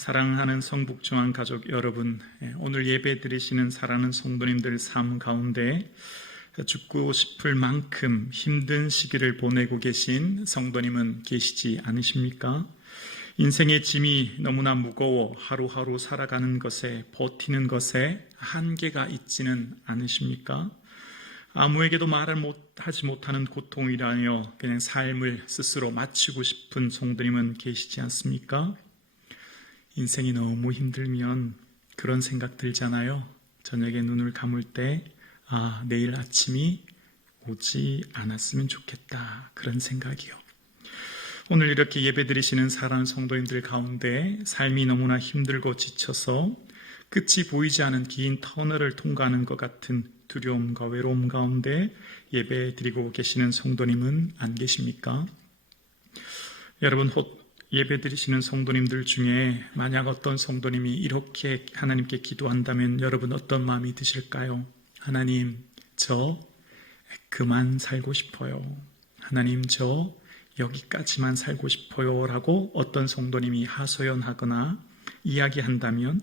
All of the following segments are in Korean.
사랑하는 성북중앙 가족 여러분, 오늘 예배 드리시는 사랑하는 성도님들 삶 가운데 죽고 싶을 만큼 힘든 시기를 보내고 계신 성도님은 계시지 않으십니까? 인생의 짐이 너무나 무거워 하루하루 살아가는 것에, 버티는 것에 한계가 있지는 않으십니까? 아무에게도 하지 못하는 고통이라며 그냥 삶을 스스로 마치고 싶은 성도님은 계시지 않습니까? 인생이 너무 힘들면 그런 생각 들잖아요. 저녁에 눈을 감을 때 내일 아침이 오지 않았으면 좋겠다, 그런 생각이요. 오늘 이렇게 예배 드리시는 사랑하는 성도님들 가운데 삶이 너무나 힘들고 지쳐서 끝이 보이지 않은 긴 터널을 통과하는 것 같은 두려움과 외로움 가운데 예배 드리고 계시는 성도님은 안 계십니까? 여러분, 예배 드리시는 성도님들 중에 만약 어떤 성도님이 이렇게 하나님께 기도한다면 여러분 어떤 마음이 드실까요? 하나님, 저 그만 살고 싶어요. 하나님, 저 여기까지만 살고 싶어요 라고 어떤 성도님이 하소연하거나 이야기한다면,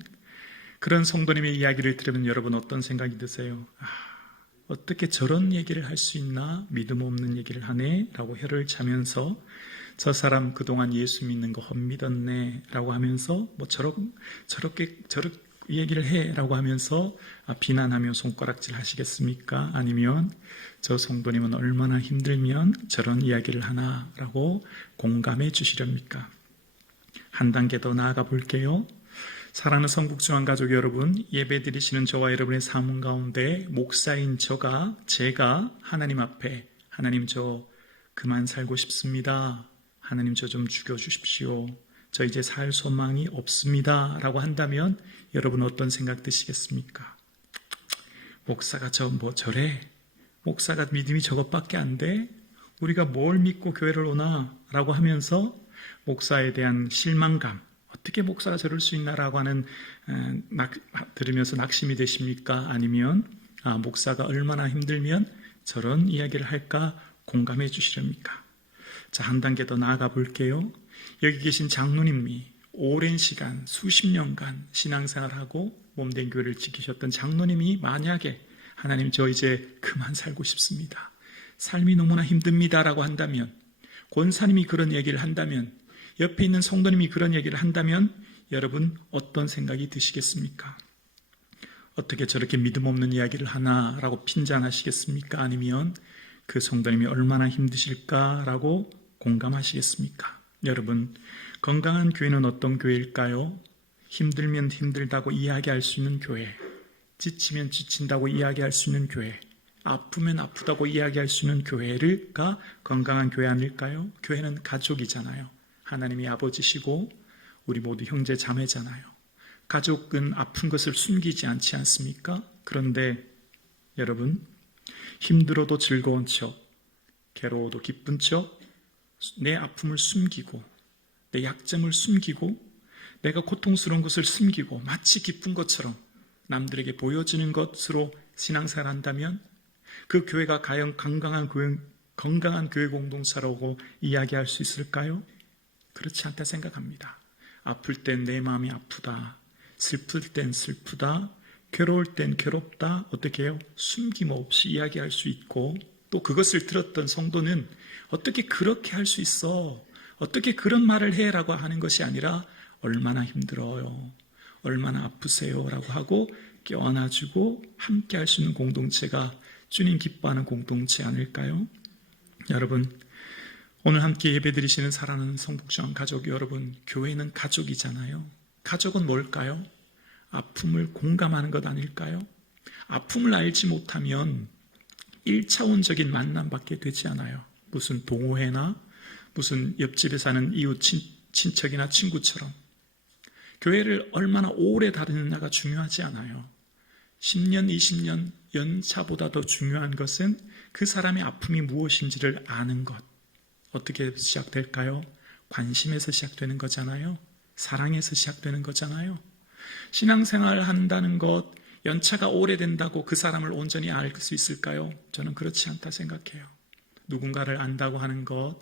그런 성도님의 이야기를 들으면 여러분 어떤 생각이 드세요? 어떻게 저런 얘기를 할 수 있나? 믿음 없는 얘기를 하네? 라고 혀를 차면서 저 사람 그동안 예수 믿는 거 헛믿었네 라고 하면서 저렇게 얘기를 해 라고 하면서 비난하며 손가락질 하시겠습니까? 아니면 저 성도님은 얼마나 힘들면 저런 이야기를 하나 라고 공감해 주시렵니까? 한 단계 더 나아가 볼게요. 사랑하는 성북중앙 가족 여러분, 예배 드리시는 저와 여러분의 삶 가운데 목사인 제가 하나님 앞에, 하나님, 저 그만 살고 싶습니다. 하나님, 저 좀 죽여주십시오. 저 이제 살 소망이 없습니다 라고 한다면 여러분 어떤 생각 드시겠습니까? 목사가 저래? 목사가 믿음이 저것밖에 안 돼? 우리가 뭘 믿고 교회를 오나? 라고 하면서 목사에 대한 실망감, 어떻게 목사가 저럴 수 있나라고 하는 들으면서 낙심이 되십니까? 아니면 목사가 얼마나 힘들면 저런 이야기를 할까 공감해 주시렵니까? 자, 한 단계 더 나아가 볼게요. 여기 계신 장로님이 오랜 시간, 수십 년간 신앙생활하고 몸된 교회를 지키셨던 장로님이 만약에 하나님, 저 이제 그만 살고 싶습니다. 삶이 너무나 힘듭니다 라고 한다면, 권사님이 그런 얘기를 한다면, 옆에 있는 성도님이 그런 얘기를 한다면 여러분 어떤 생각이 드시겠습니까? 어떻게 저렇게 믿음 없는 이야기를 하나라고 핀잔하시겠습니까? 아니면 그 성도님이 얼마나 힘드실까라고 공감하시겠습니까? 여러분, 건강한 교회는 어떤 교회일까요? 힘들면 힘들다고 이야기할 수 있는 교회, 지치면 지친다고 이야기할 수 있는 교회, 아프면 아프다고 이야기할 수 있는 교회가 건강한 교회 아닐까요? 교회는 가족이잖아요. 하나님이 아버지시고 우리 모두 형제 자매잖아요. 가족은 아픈 것을 숨기지 않지 않습니까? 그런데 여러분, 힘들어도 즐거운 척, 괴로워도 기쁜 척, 내 아픔을 숨기고, 내 약점을 숨기고, 내가 고통스러운 것을 숨기고 마치 기쁜 것처럼 남들에게 보여지는 것으로 신앙생활을 한다면 그 교회가 과연 건강한 교회 공동체라고 이야기할 수 있을까요? 그렇지 않다 생각합니다. 아플 땐 내 마음이 아프다, 슬플 땐 슬프다, 괴로울 땐 괴롭다, 어떻게 해요? 숨김없이 이야기할 수 있고, 또 그것을 들었던 성도는 어떻게 그렇게 할 수 있어? 어떻게 그런 말을 해? 라고 하는 것이 아니라 얼마나 힘들어요, 얼마나 아프세요? 라고 하고 껴안아주고 함께 할 수 있는 공동체가 주님 기뻐하는 공동체 아닐까요? 여러분, 오늘 함께 예배드리시는 사랑하는 성북중앙 가족 여러분, 교회는 가족이잖아요. 가족은 뭘까요? 아픔을 공감하는 것 아닐까요? 아픔을 알지 못하면 1차원적인 만남밖에 되지 않아요. 무슨 동호회나 무슨 옆집에 사는 이웃 친척이나 친구처럼. 교회를 얼마나 오래 다니느냐가 중요하지 않아요. 10년, 20년 연차보다 더 중요한 것은 그 사람의 아픔이 무엇인지를 아는 것. 어떻게 시작될까요? 관심에서 시작되는 거잖아요. 사랑에서 시작되는 거잖아요. 신앙생활을 한다는 것, 연차가 오래된다고 그 사람을 온전히 알 수 있을까요? 저는 그렇지 않다 생각해요. 누군가를 안다고 하는 것,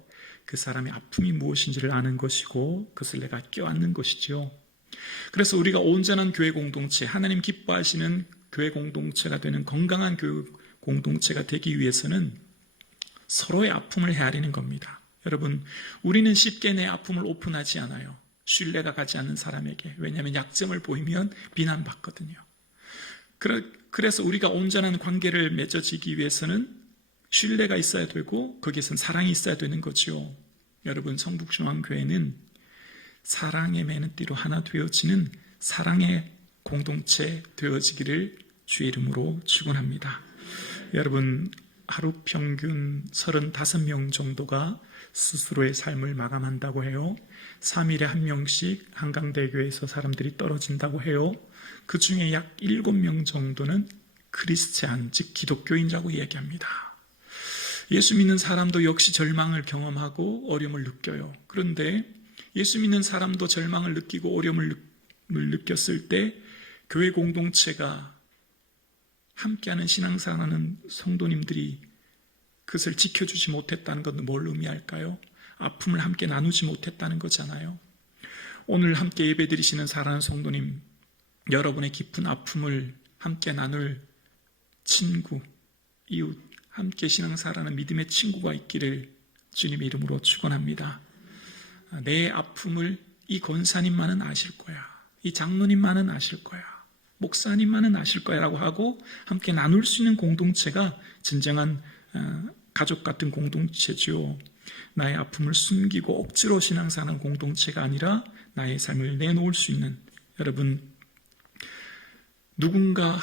그 사람의 아픔이 무엇인지를 아는 것이고 그것을 내가 껴안는 것이죠. 그래서 우리가 온전한 교회 공동체, 하나님 기뻐하시는 교회 공동체가 되는 건강한 교회 공동체가 되기 위해서는 서로의 아픔을 헤아리는 겁니다. 여러분, 우리는 쉽게 내 아픔을 오픈하지 않아요. 신뢰가 가지 않는 사람에게. 왜냐하면 약점을 보이면 비난받거든요. 그래서 우리가 온전한 관계를 맺어지기 위해서는 신뢰가 있어야 되고 거기에선 사랑이 있어야 되는 거죠. 여러분, 성북중앙교회는 사랑의 매너띠로 하나 되어지는 사랑의 공동체 되어지기를 주의 이름으로 축원합니다. 여러분, 하루 평균 35명 정도가 스스로의 삶을 마감한다고 해요. 3일에 1명씩 한강대교에서 사람들이 떨어진다고 해요. 그 중에 약 7명 정도는 크리스찬, 즉 기독교인이라고 이야기합니다. 예수 믿는 사람도 역시 절망을 경험하고 어려움을 느껴요. 그런데 예수 믿는 사람도 절망을 느끼고 어려움을 느꼈을 때 교회 공동체가 함께하는 신앙생활하는 성도님들이 그것을 지켜주지 못했다는 것은 뭘 의미할까요? 아픔을 함께 나누지 못했다는 거잖아요. 오늘 함께 예배드리시는 사랑하는 성도님, 여러분의 깊은 아픔을 함께 나눌 친구, 이웃, 함께 신앙생활하는 믿음의 친구가 있기를 주님의 이름으로 축원합니다. 내 아픔을 이 권사님만은 아실 거야, 이 장로님만은 아실 거야, 목사님만은 아실 거야 라고 하고 함께 나눌 수 있는 공동체가 진정한 가족 같은 공동체죠. 나의 아픔을 숨기고 억지로 신앙생활하는 공동체가 아니라 나의 삶을 내놓을 수 있는, 여러분, 누군가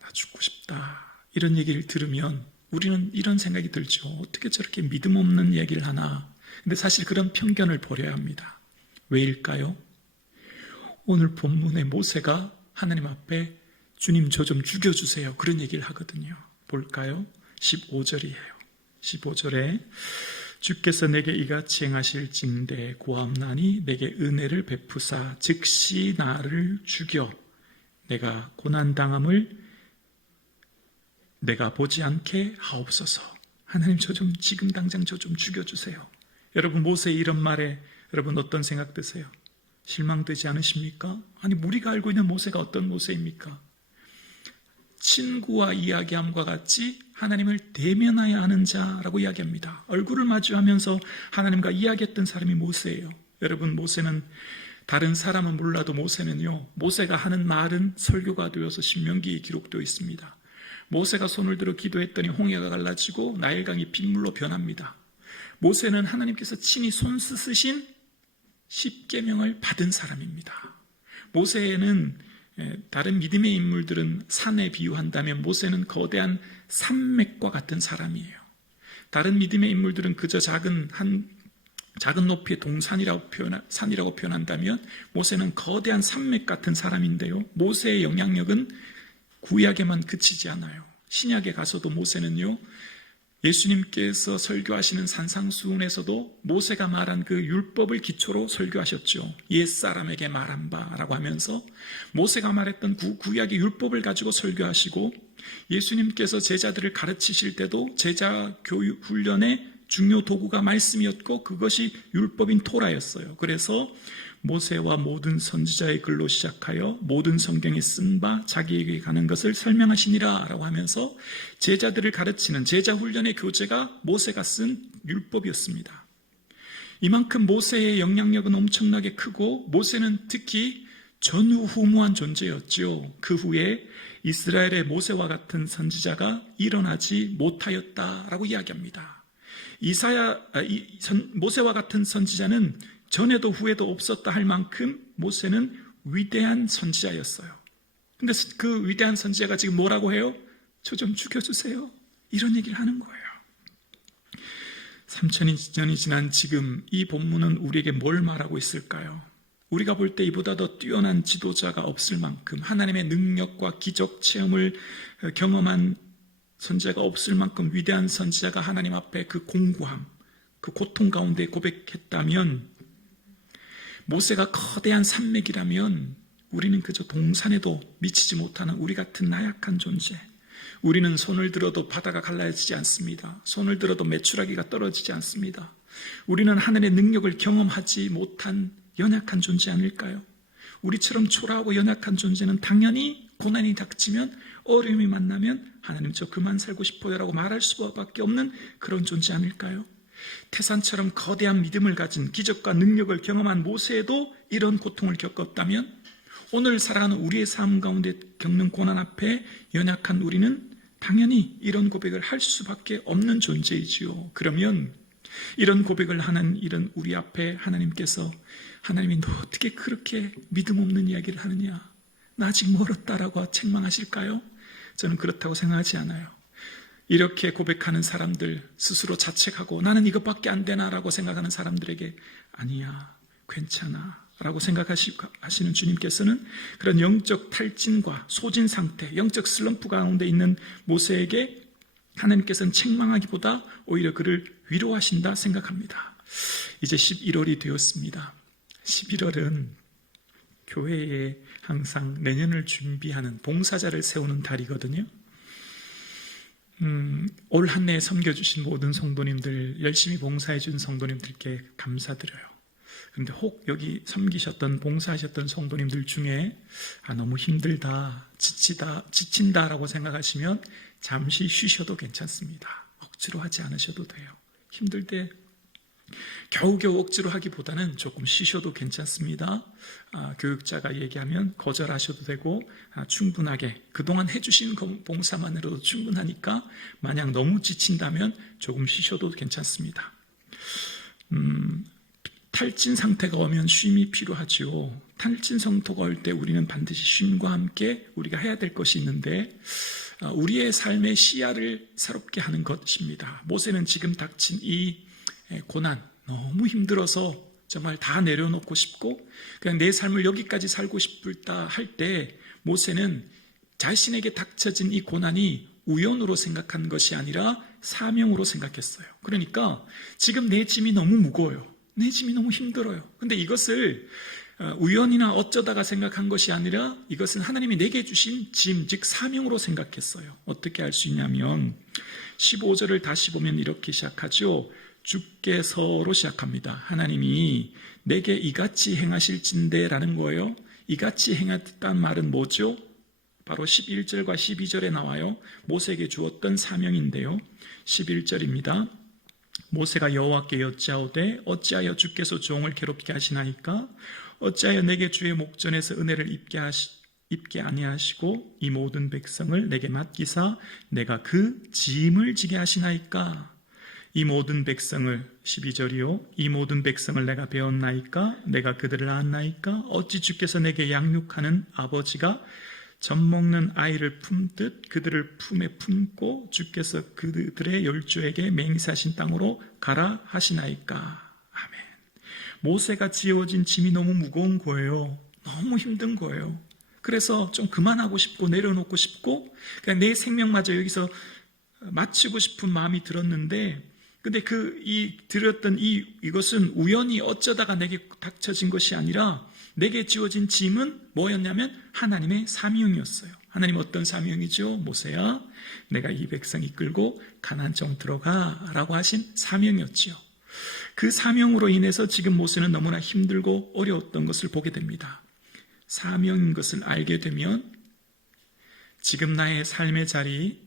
나 죽고 싶다 이런 얘기를 들으면 우리는 이런 생각이 들죠. 어떻게 저렇게 믿음 없는 얘기를 하나. 근데 사실 그런 편견을 버려야 합니다. 왜일까요? 오늘 본문의 모세가 하나님 앞에 주님 저 좀 죽여주세요 그런 얘기를 하거든요. 볼까요? 15절이에요. 15절에 주께서 내게 이같이 행하실징대 고함나니 내게 은혜를 베푸사 즉시 나를 죽여 내가 고난당함을 내가 보지 않게 하옵소서. 하나님 저 좀 지금 당장 저 좀 죽여주세요. 여러분, 모세의 이런 말에 여러분 어떤 생각 드세요? 실망되지 않으십니까? 아니, 우리가 알고 있는 모세가 어떤 모세입니까? 친구와 이야기함과 같이 하나님을 대면하여 하는 자라고 이야기합니다. 얼굴을 마주하면서 하나님과 이야기했던 사람이 모세예요. 여러분, 모세는 다른 사람은 몰라도 모세는요, 모세가 하는 말은 설교가 되어서 신명기에 기록되어 있습니다. 모세가 손을 들어 기도했더니 홍해가 갈라지고 나일강이 빗물로 변합니다. 모세는 하나님께서 친히 손 쓰신 십계명을 받은 사람입니다. 모세는 다른 믿음의 인물들은 산에 비유한다면 모세는 거대한 산맥과 같은 사람이에요. 다른 믿음의 인물들은 그저 작은 높이의 동산이라고 표현한다면 모세는 거대한 산맥 같은 사람인데요. 모세의 영향력은 구약에만 그치지 않아요. 신약에 가서도 모세는요, 예수님께서 설교하시는 산상수훈에서도 모세가 말한 그 율법을 기초로 설교하셨죠. 옛사람에게 말한 바라고 하면서 모세가 말했던 구약의 율법을 가지고 설교하시고, 예수님께서 제자들을 가르치실 때도 제자 교육 훈련의 중요 도구가 말씀이었고 그것이 율법인 토라였어요. 그래서 모세와 모든 선지자의 글로 시작하여 모든 성경에 쓴 바 자기에게 가는 것을 설명하시니라 라고 하면서 제자들을 가르치는 제자 훈련의 교재가 모세가 쓴 율법이었습니다. 이만큼 모세의 영향력은 엄청나게 크고 모세는 특히 전후후무한 존재였죠. 그 후에 이스라엘의 모세와 같은 선지자가 일어나지 못하였다라고 이야기합니다. 모세와 같은 선지자는 전에도 후에도 없었다 할 만큼 모세는 위대한 선지자였어요. 근데 그 위대한 선지자가 지금 뭐라고 해요? 저 좀 죽여주세요. 이런 얘기를 하는 거예요. 3000년이 지난 지금 이 본문은 우리에게 뭘 말하고 있을까요? 우리가 볼 때 이보다 더 뛰어난 지도자가 없을 만큼, 하나님의 능력과 기적 체험을 경험한 선지자가 없을 만큼 위대한 선지자가 하나님 앞에 그 공고함, 그 고통 가운데 고백했다면, 모세가 거대한 산맥이라면 우리는 그저 동산에도 미치지 못하는 우리 같은 나약한 존재. 우리는 손을 들어도 바다가 갈라지지 않습니다. 손을 들어도 메추라기가 떨어지지 않습니다. 우리는 하늘의 능력을 경험하지 못한 연약한 존재 아닐까요? 우리처럼 초라하고 연약한 존재는 당연히 고난이 닥치면, 어려움이 만나면 하나님 저 그만 살고 싶어요 라고 말할 수밖에 없는 그런 존재 아닐까요? 태산처럼 거대한 믿음을 가진, 기적과 능력을 경험한 모세도 이런 고통을 겪었다면, 오늘 살아가는 우리의 삶 가운데 겪는 고난 앞에 연약한 우리는 당연히 이런 고백을 할 수밖에 없는 존재이지요. 그러면 이런 고백을 하는 이런 우리 앞에 하나님께서, 하나님이 너 어떻게 그렇게 믿음 없는 이야기를 하느냐, 나 아직 멀었다라고 책망하실까요? 저는 그렇다고 생각하지 않아요. 이렇게 고백하는 사람들, 스스로 자책하고 나는 이것밖에 안 되나라고 생각하는 사람들에게 아니야, 괜찮아 라고 생각하시는 주님께서는 그런 영적 탈진과 소진 상태, 영적 슬럼프 가운데 있는 모세에게 하나님께서는 책망하기보다 오히려 그를 위로하신다 생각합니다. 이제 11월이 되었습니다. 11월은 교회에 항상 내년을 준비하는 봉사자를 세우는 달이거든요. 올 한 해 섬겨주신 모든 성도님들, 열심히 봉사해준 성도님들께 감사드려요. 그런데 혹 여기 섬기셨던, 봉사하셨던 성도님들 중에 너무 힘들다, 지친다라고 생각하시면 잠시 쉬셔도 괜찮습니다. 억지로 하지 않으셔도 돼요. 힘들 때 겨우겨우 억지로 하기보다는 조금 쉬셔도 괜찮습니다. 교육자가 얘기하면 거절하셔도 되고, 충분하게 그동안 해주신 봉사만으로도 충분하니까 만약 너무 지친다면 조금 쉬셔도 괜찮습니다. 탈진 상태가 오면 쉼이 필요하죠. 탈진 상태가 올 때 우리는 반드시 쉼과 함께 우리가 해야 될 것이 있는데, 우리의 삶의 시야를 새롭게 하는 것입니다. 모세는 지금 닥친 이 고난, 너무 힘들어서 정말 다 내려놓고 싶고 그냥 내 삶을 여기까지 살고 싶다 할 때, 모세는 자신에게 닥쳐진 이 고난이 우연으로 생각한 것이 아니라 사명으로 생각했어요. 그러니까 지금 내 짐이 너무 무거워요. 내 짐이 너무 힘들어요. 근데 이것을 우연이나 어쩌다가 생각한 것이 아니라 이것은 하나님이 내게 주신 짐, 즉 사명으로 생각했어요. 어떻게 할 수 있냐면 15절을 다시 보면 이렇게 시작하죠. 주께서로 시작합니다. 하나님이 내게 이같이 행하실진대 라는 거예요. 이같이 행했다는 말은 뭐죠? 바로 11절과 12절에 나와요. 모세에게 주었던 사명인데요. 11절입니다. 모세가 여호와께 여짜오되 어찌하여 주께서 종을 괴롭게 하시나이까? 어찌하여 내게 주의 목전에서 은혜를 입게 아니하시고 이 모든 백성을 내게 맡기사 내가 그 짐을 지게 하시나이까? 이 모든 백성을, 12절이요. 이 모든 백성을 내가 배웠나이까? 내가 그들을 낳았나이까? 어찌 주께서 내게 양육하는 아버지가 젖 먹는 아이를 품듯 그들을 품에 품고 주께서 그들의 열조에게 맹세하신 땅으로 가라 하시나이까? 아멘. 모세가 지어진 짐이 너무 무거운 거예요. 너무 힘든 거예요. 그래서 좀 그만하고 싶고 내려놓고 싶고 그냥 내 생명마저 여기서 마치고 싶은 마음이 들었는데, 근데 들었던 이것은 우연히 어쩌다가 내게 닥쳐진 것이 아니라 내게 지어진 짐은 뭐였냐면 하나님의 사명이었어요. 하나님 어떤 사명이죠? 모세야, 내가 이 백성 이끌고 가나안 땅 들어가 라고 하신 사명이었지요. 그 사명으로 인해서 지금 모세는 너무나 힘들고 어려웠던 것을 보게 됩니다. 사명인 것을 알게 되면 지금 나의 삶의 자리,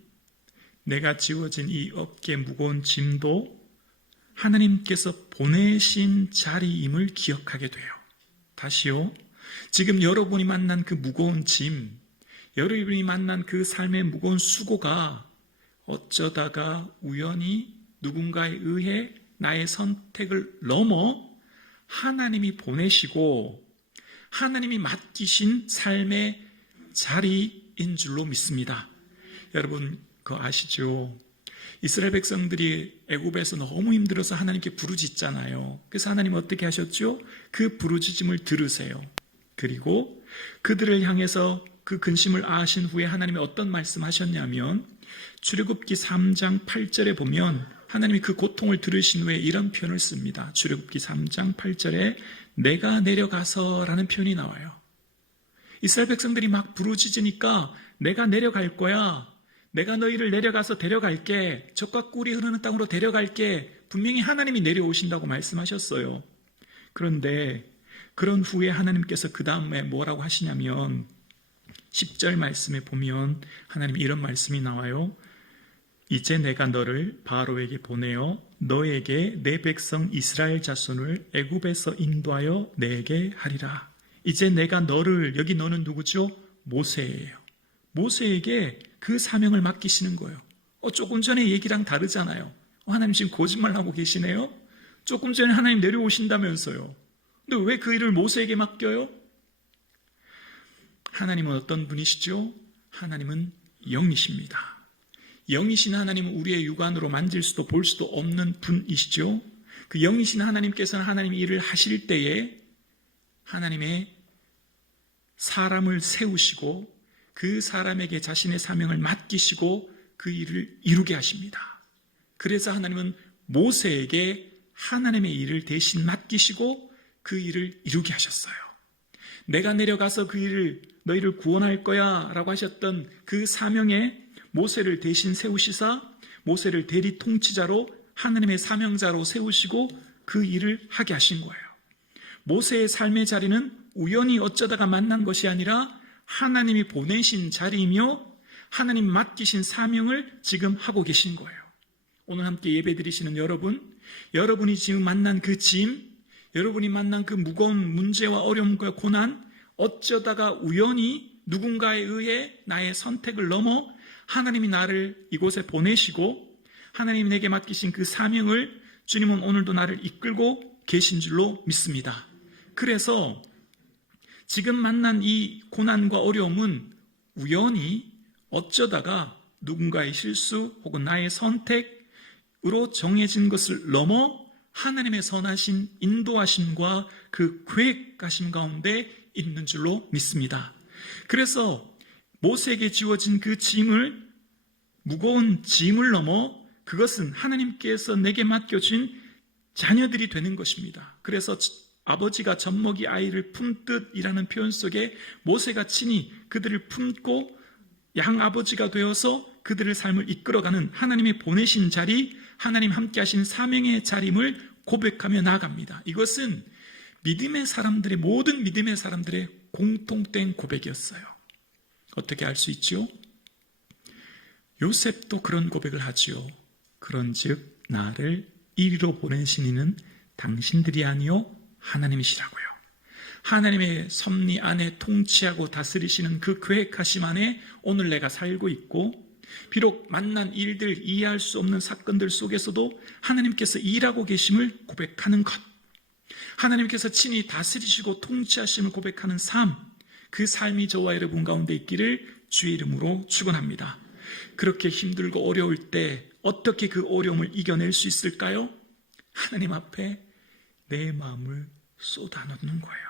내가 지워진 이 어깨 무거운 짐도 하나님께서 보내신 자리임을 기억하게 돼요. 다시요. 지금 여러분이 만난 그 무거운 짐, 여러분이 만난 그 삶의 무거운 수고가 어쩌다가 우연히 누군가에 의해 나의 선택을 넘어 하나님이 보내시고 하나님이 맡기신 삶의 자리인 줄로 믿습니다. 여러분 그거 아시죠? 이스라엘 백성들이 애굽에서 너무 힘들어서 하나님께 부르짖잖아요. 그래서 하나님 어떻게 하셨죠? 그 부르짖음을 들으세요. 그리고 그들을 향해서 그 근심을 아신 후에 하나님이 어떤 말씀하셨냐면 출애굽기 3장 8절에 보면 하나님이 그 고통을 들으신 후에 이런 표현을 씁니다. 출애굽기 3장 8절에 내가 내려가서 라는 표현이 나와요. 이스라엘 백성들이 막 부르짖으니까 내가 내려갈 거야. 내가 너희를 내려가서 데려갈게. 젖과 꿀이 흐르는 땅으로 데려갈게. 분명히 하나님이 내려오신다고 말씀하셨어요. 그런데 그런 후에 하나님께서 그 다음에 뭐라고 하시냐면 10절 말씀에 보면 하나님 이런 말씀이 나와요. 이제 내가 너를 바로에게 보내어 너에게 내 백성 이스라엘 자손을 애굽에서 인도하여 내게 하리라. 이제 내가 너를, 여기 너는 누구죠? 모세예요. 모세에게 그 사명을 맡기시는 거예요. 조금 전에 얘기랑 다르잖아요. 하나님 지금 거짓말하고 계시네요. 조금 전에 하나님 내려오신다면서요. 근데 왜 그 일을 모세에게 맡겨요? 하나님은 어떤 분이시죠? 하나님은 영이십니다. 영이신 하나님은 우리의 육안으로 만질 수도 볼 수도 없는 분이시죠. 그 영이신 하나님께서는 하나님이 일을 하실 때에 하나님의 사람을 세우시고 그 사람에게 자신의 사명을 맡기시고 그 일을 이루게 하십니다. 그래서 하나님은 모세에게 하나님의 일을 대신 맡기시고 그 일을 이루게 하셨어요. 내가 내려가서 그 일을 너희를 구원할 거야 라고 하셨던 그 사명에 모세를 대신 세우시사 모세를 대리 통치자로 하나님의 사명자로 세우시고 그 일을 하게 하신 거예요. 모세의 삶의 자리는 우연히 어쩌다가 만난 것이 아니라 하나님이 보내신 자리이며 하나님 맡기신 사명을 지금 하고 계신 거예요. 오늘 함께 예배드리시는 여러분이 지금 만난 그 짐, 여러분이 만난 그 무거운 문제와 어려움과 고난, 어쩌다가 우연히 누군가에 의해 나의 선택을 넘어 하나님이 나를 이곳에 보내시고 하나님이 내게 맡기신 그 사명을 주님은 오늘도 나를 이끌고 계신 줄로 믿습니다. 그래서 지금 만난 이 고난과 어려움은 우연히 어쩌다가 누군가의 실수 혹은 나의 선택으로 정해진 것을 넘어 하나님의 선하신 인도하심과 그 계획하심 가운데 있는 줄로 믿습니다. 그래서 모세에게 지워진 그 짐을, 무거운 짐을 넘어 그것은 하나님께서 내게 맡겨진 자녀들이 되는 것입니다. 그래서 아버지가 젖먹이 아이를 품듯이라는 표현 속에 모세가 친히 그들을 품고 양아버지가 되어서 그들의 삶을 이끌어가는 하나님의 보내신 자리, 하나님 함께 하신 사명의 자림을 고백하며 나아갑니다. 이것은 모든 믿음의 사람들의 공통된 고백이었어요. 어떻게 알 수 있죠? 요셉도 그런 고백을 하지요. 그런즉 나를 이리로 보내신 이는 당신들이 아니요 하나님이시라고요. 하나님의 섭리 안에 통치하고 다스리시는 그 계획하심 안에 오늘 내가 살고 있고, 비록 만난 일들, 이해할 수 없는 사건들 속에서도 하나님께서 일하고 계심을 고백하는 것, 하나님께서 친히 다스리시고 통치하심을 고백하는 삶, 그 삶이 저와 여러분 가운데 있기를 주의 이름으로 축원합니다. 그렇게 힘들고 어려울 때 어떻게 그 어려움을 이겨낼 수 있을까요? 하나님 앞에 내 마음을 쏟아놓는 거예요.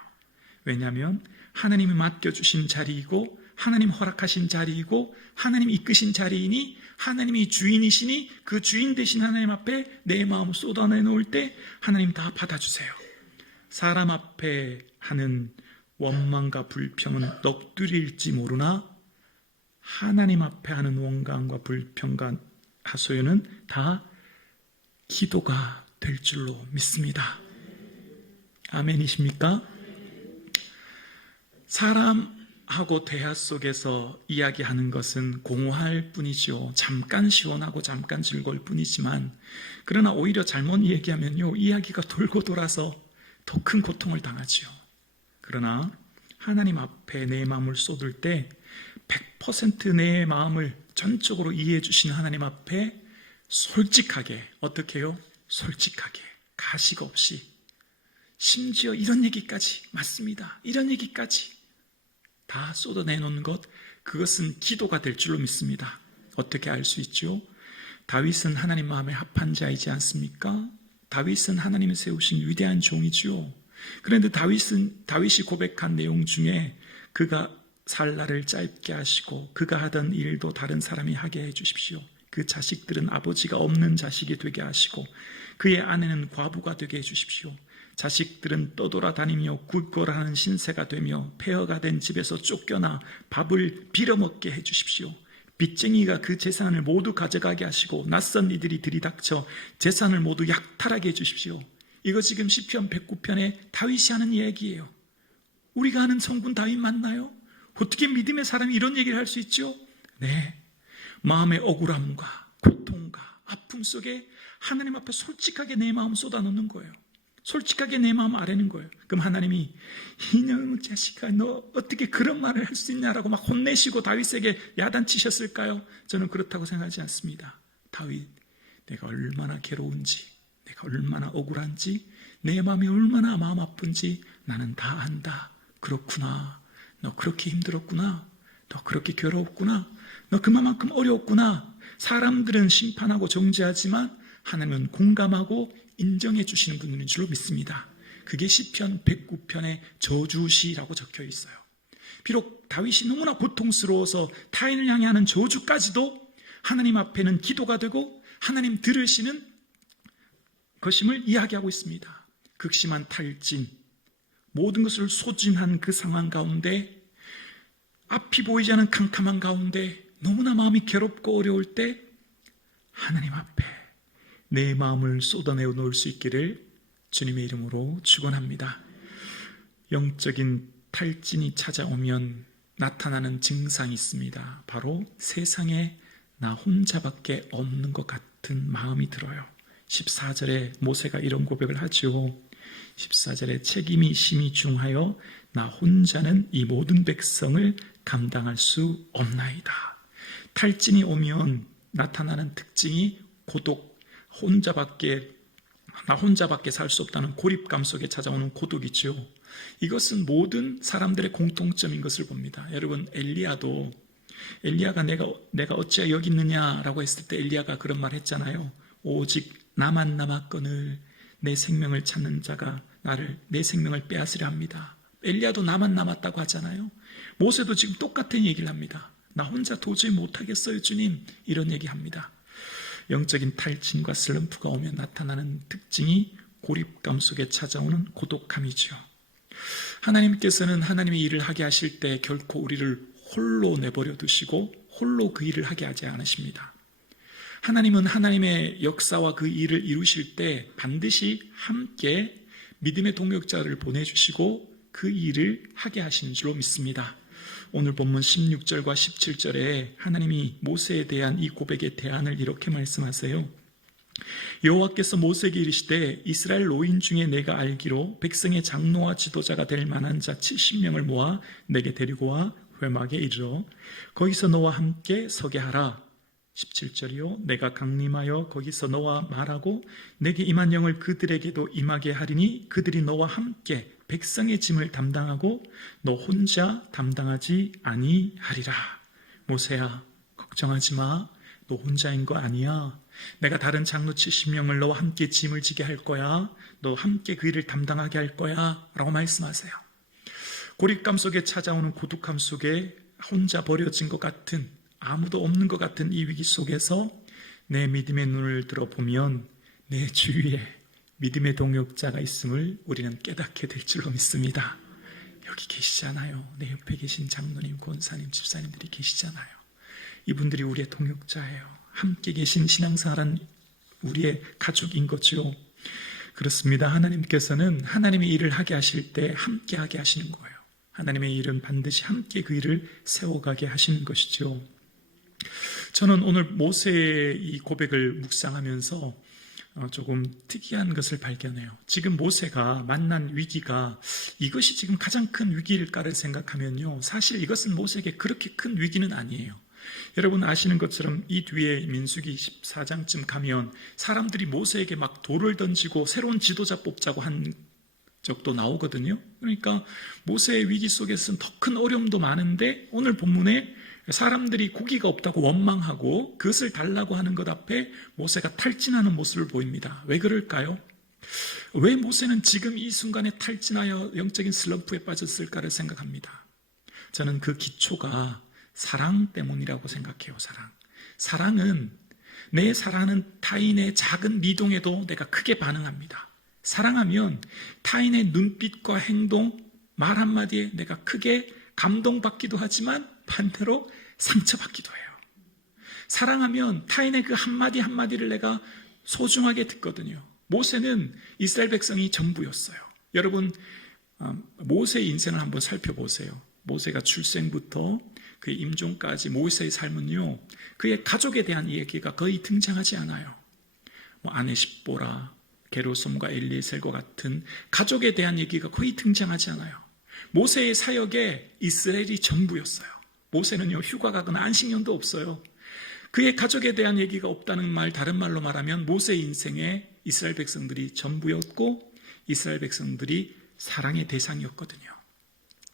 왜냐하면 하나님이 맡겨주신 자리이고 하나님 허락하신 자리이고 하나님 이끄신 자리이니 하나님이 주인이시니 그 주인 되신 하나님 앞에 내 마음을 쏟아내놓을 때 하나님 다 받아주세요. 사람 앞에 하는 원망과 불평은 넋두리일지 모르나 하나님 앞에 하는 원망과 불평과 하소연은 다 기도가 될 줄로 믿습니다. 아멘이십니까? 사람하고 대화 속에서 이야기하는 것은 공허할 뿐이죠. 잠깐 시원하고 잠깐 즐거울 뿐이지만, 그러나 오히려 잘못 얘기하면요, 이야기가 돌고 돌아서 더 큰 고통을 당하지요. 그러나 하나님 앞에 내 마음을 쏟을 때 100% 내 마음을 전적으로 이해해 주시는 하나님 앞에 솔직하게, 어떻게 해요? 솔직하게, 가식 없이, 심지어 이런 얘기까지, 맞습니다, 이런 얘기까지 다 쏟아내놓는 것, 그것은 기도가 될 줄로 믿습니다. 어떻게 알 수 있죠? 다윗은 하나님 마음에 합한 자이지 않습니까? 다윗은 하나님이 세우신 위대한 종이죠. 그런데 다윗이 고백한 내용 중에 그가 살 날을 짧게 하시고 그가 하던 일도 다른 사람이 하게 해주십시오. 그 자식들은 아버지가 없는 자식이 되게 하시고 그의 아내는 과부가 되게 해주십시오. 자식들은 떠돌아다니며 굴거라는 신세가 되며 폐허가 된 집에서 쫓겨나 밥을 빌어먹게 해주십시오. 빚쟁이가 그 재산을 모두 가져가게 하시고 낯선 이들이 들이닥쳐 재산을 모두 약탈하게 해주십시오. 이거 지금 시편 109편에 다윗이 하는 이야기예요. 우리가 아는 성분 다윗 맞나요? 어떻게 믿음의 사람이 이런 얘기를 할 수 있죠? 네, 마음의 억울함과 고통과 아픔 속에 하나님 앞에 솔직하게 내 마음 쏟아놓는 거예요. 솔직하게 내 마음 아뢰는 거예요. 그럼 하나님이 이놈의 자식아 너 어떻게 그런 말을 할 수 있냐라고 막 혼내시고 다윗에게 야단치셨을까요? 저는 그렇다고 생각하지 않습니다. 다윗, 내가 얼마나 괴로운지, 내가 얼마나 억울한지, 내 마음이 얼마나 마음 아픈지 나는 다 안다. 그렇구나. 너 그렇게 힘들었구나. 너 그렇게 괴로웠구나. 너 그만큼 어려웠구나. 사람들은 심판하고 정죄하지만 하나님은 공감하고 인정해 주시는 분인 줄로 믿습니다. 그게 시편 109편의 저주시라고 적혀 있어요. 비록 다윗이 너무나 고통스러워서 타인을 향해 하는 저주까지도 하나님 앞에는 기도가 되고 하나님 들으시는 것임을 이야기하고 있습니다. 극심한 탈진, 모든 것을 소진한 그 상황 가운데, 앞이 보이지 않는 캄캄한 가운데 너무나 마음이 괴롭고 어려울 때 하나님 앞에 내 마음을 쏟아내어 놓을 수 있기를 주님의 이름으로 축원합니다. 영적인 탈진이 찾아오면 나타나는 증상이 있습니다. 바로 세상에 나 혼자밖에 없는 것 같은 마음이 들어요. 14절에 모세가 이런 고백을 하죠. 14절에 책임이 심히 중하여 나 혼자는 이 모든 백성을 감당할 수 없나이다. 탈진이 오면 나타나는 특징이 고독, 나 혼자밖에 살 수 없다는 고립감 속에 찾아오는 고독이죠. 이것은 모든 사람들의 공통점인 것을 봅니다. 여러분, 엘리야가 내가 어찌하여 여기 있느냐라고 했을 때 엘리야가 그런 말 했잖아요. 오직 나만 남았거늘 내 생명을 찾는 자가 내 생명을 빼앗으려 합니다. 엘리야도 나만 남았다고 하잖아요. 모세도 지금 똑같은 얘기를 합니다. 나 혼자 도저히 못하겠어요 주님, 이런 얘기합니다. 영적인 탈진과 슬럼프가 오면 나타나는 특징이 고립감 속에 찾아오는 고독함이죠. 하나님께서는 하나님의 일을 하게 하실 때 결코 우리를 홀로 내버려 두시고 홀로 그 일을 하게 하지 않으십니다. 하나님은 하나님의 역사와 그 일을 이루실 때 반드시 함께 믿음의 동역자를 보내주시고 그 일을 하게 하시는 줄로 믿습니다. 오늘 본문 16절과 17절에 하나님이 모세에 대한 이 고백의 대안을 이렇게 말씀하세요. 여호와께서 모세에게 이르시되 이스라엘 노인 중에 내가 알기로 백성의 장로와 지도자가 될 만한 자 70명을 모아 내게 데리고 와 회막에 이르러 거기서 너와 함께 서게 하라. 17절이요. 내가 강림하여 거기서 너와 말하고 내게 임한 영을 그들에게도 임하게 하리니 그들이 너와 함께 백성의 짐을 담당하고 너 혼자 담당하지 아니하리라. 모세야, 걱정하지 마. 너 혼자인 거 아니야. 내가 다른 장로 70명을 너와 함께 짐을 지게 할 거야. 너 함께 그 일을 담당하게 할 거야 라고 말씀하세요. 고립감 속에 찾아오는 고독함 속에 혼자 버려진 것 같은, 아무도 없는 것 같은 이 위기 속에서 내 믿음의 눈을 들어보면 내 주위에 믿음의 동역자가 있음을 우리는 깨닫게 될 줄로 믿습니다. 여기 계시잖아요. 내 옆에 계신 장로님, 권사님, 집사님들이 계시잖아요. 이분들이 우리의 동역자예요. 함께 계신 신앙생활은 우리의 가족인 거죠. 그렇습니다. 하나님께서는 하나님의 일을 하게 하실 때 함께 하게 하시는 거예요. 하나님의 일은 반드시 함께 그 일을 세워가게 하시는 것이죠. 저는 오늘 모세의 이 고백을 묵상하면서 조금 특이한 것을 발견해요. 지금 모세가 만난 위기가 이것이 지금 가장 큰 위기일까를 생각하면요, 사실 이것은 모세에게 그렇게 큰 위기는 아니에요. 여러분 아시는 것처럼 이 뒤에 민수기 14장쯤 가면 사람들이 모세에게 막 돌을 던지고 새로운 지도자 뽑자고 한 적도 나오거든요. 그러니까 모세의 위기 속에서는 더 큰 어려움도 많은데 오늘 본문에 사람들이 고기가 없다고 원망하고 그것을 달라고 하는 것 앞에 모세가 탈진하는 모습을 보입니다. 왜 그럴까요? 왜 모세는 지금 이 순간에 탈진하여 영적인 슬럼프에 빠졌을까를 생각합니다. 저는 그 기초가 사랑 때문이라고 생각해요. 사랑은 내 사랑하는 타인의 작은 미동에도 내가 크게 반응합니다. 사랑하면 타인의 눈빛과 행동, 말 한마디에 내가 크게 감동받기도 하지만 반대로 상처받기도 해요. 사랑하면 타인의 그 한마디 한마디를 내가 소중하게 듣거든요. 모세는 이스라엘 백성이 전부였어요. 여러분, 모세의 인생을 한번 살펴보세요. 모세가 출생부터 그의 임종까지 모세의 삶은요, 그의 가족에 대한 얘기가 거의 등장하지 않아요. 아내 십보라, 게르솜과 엘리에셀과 같은 가족에 대한 얘기가 거의 등장하지 않아요. 모세의 사역에 이스라엘이 전부였어요. 모세는요, 휴가 가거나 안식년도 없어요. 그의 가족에 대한 얘기가 없다는 말, 다른 말로 말하면 모세의 인생에 이스라엘 백성들이 전부였고 이스라엘 백성들이 사랑의 대상이었거든요.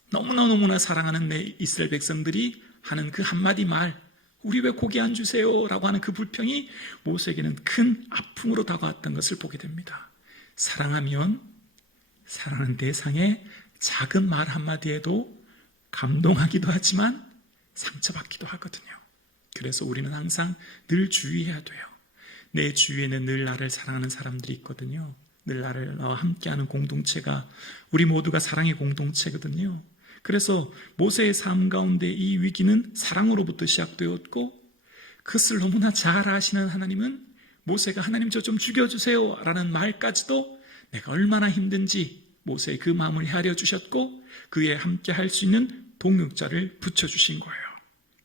너무나 사랑하는 내 이스라엘 백성들이 하는 그 한마디 말, 우리 왜 고기 안 주세요? 라고 하는 그 불평이 모세에게는 큰 아픔으로 다가왔던 것을 보게 됩니다. 사랑하면 사랑하는 대상의 작은 말 한마디에도 감동하기도 하지만 상처받기도 하거든요. 그래서 우리는 항상 늘 주의해야 돼요. 내 주위에는 늘 나를 사랑하는 사람들이 있거든요. 늘 나와 함께하는 공동체가, 우리 모두가 사랑의 공동체거든요. 그래서 모세의 삶 가운데 이 위기는 사랑으로부터 시작되었고, 그것을 너무나 잘 아시는 하나님은 모세가 하나님 저 좀 죽여주세요 라는 말까지도 내가 얼마나 힘든지 모세의 그 마음을 헤아려 주셨고, 그에 함께 할 수 있는 동역자를 붙여주신 거예요.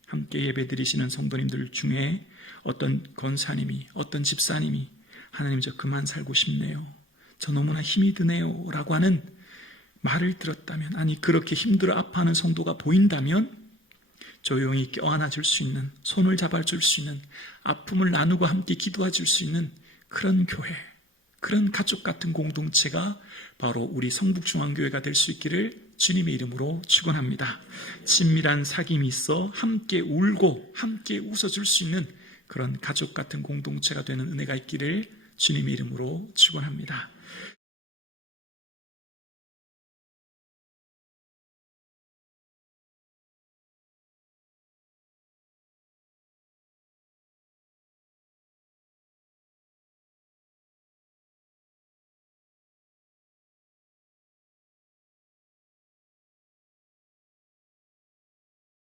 함께 예배드리시는 성도님들 중에 어떤 권사님이, 어떤 집사님이 하나님 저 그만 살고 싶네요, 저 너무나 힘이 드네요 라고 하는 말을 들었다면, 아니 그렇게 힘들어 아파하는 성도가 보인다면 조용히 껴안아줄 수 있는, 손을 잡아줄 수 있는, 아픔을 나누고 함께 기도해줄 수 있는 그런 교회, 그런 가족 같은 공동체가 바로 우리 성북중앙교회가 될 수 있기를 주님의 이름으로 축원합니다. 친밀한 사귐이 있어 함께 울고 함께 웃어줄 수 있는 그런 가족 같은 공동체가 되는 은혜가 있기를 주님의 이름으로 축원합니다.